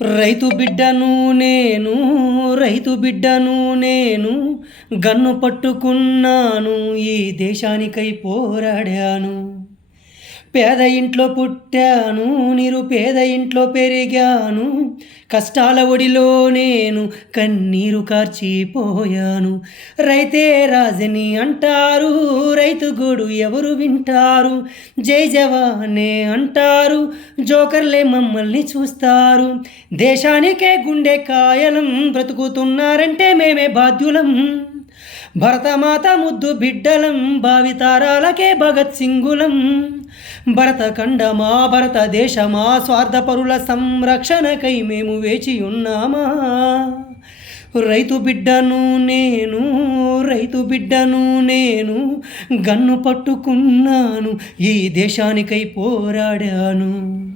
రైతు బిడ్డను నేను రైతు బిడ్డను నేను గన్ను పట్టుకున్నాను ఈ దేశానికై పోరాడాను. పేద ఇంట్లో పుట్టాను, నిరుపేద ఇంట్లో పెరిగాను. కష్టాల ఒడిలో నేను కన్నీరు కార్చిపోయాను. రైతే రాజని అంటారు, రైతు గోడు ఎవరు వింటారు? జై జవానే అంటారు, జోకర్లే మమ్మల్ని చూస్తారు. దేశానికే గుండె కాయలం, బ్రతుకుతున్నారంటే మేమే బాధ్యులం. భరతమాత ముద్దు బిడ్డలం, భావితారాలకే భగత్ సింగులం. భరతఖండమా భారతదేశమా, స్వార్థపరుల సంరక్షణకై మేము వేచి ఉన్నామా? రైతు బిడ్డను నేను రైతు బిడ్డను నేను గన్ను పట్టుకున్నాను ఈ దేశానికై పోరాడాను.